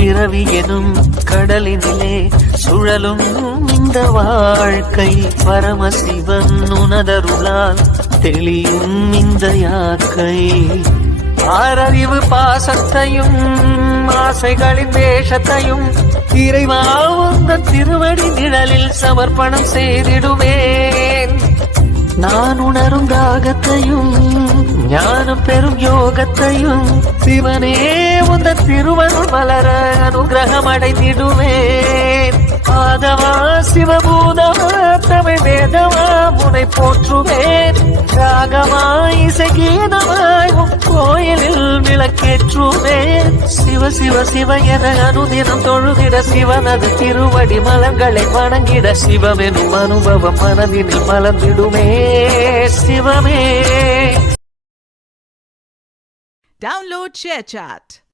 பிறவி எனும் கடலினிலே சுழலும் இந்த வாழ்க்கை பரமசிவன் உனதருளால் தெளியும் இந்த யாக்கை. ஆறறிவு பாசத்தையும் ஆசைகளின் வேஷத்தையும் இறைவா உந்தன் திருவடி நிழலில் சமர்ப்பணம் செய்திடுவேன். நான் உணரும் தாகத்தையும் ஞானம் பெரும் யோகத்தையும் சிவனே உந்தன் திருவருள் மலர அனுகிரகம் அடைந்திடுவேன். ஆதவா சிவபூதவா தமிழ் வேதவா முனை போற்றுவேன். ராகமாய் இசைகீதமாய் உன் கோயிலில் விளக்கேற்றுவேன். சிவ சிவ சிவ என அனுதினம் தொழுகிட சிவனது திருவடி மலர்களை வணங்கிட சிவமெனும் அனுபவம் மனதினில் மலர்ந்திடுமே சிவமே. Download ShareChat.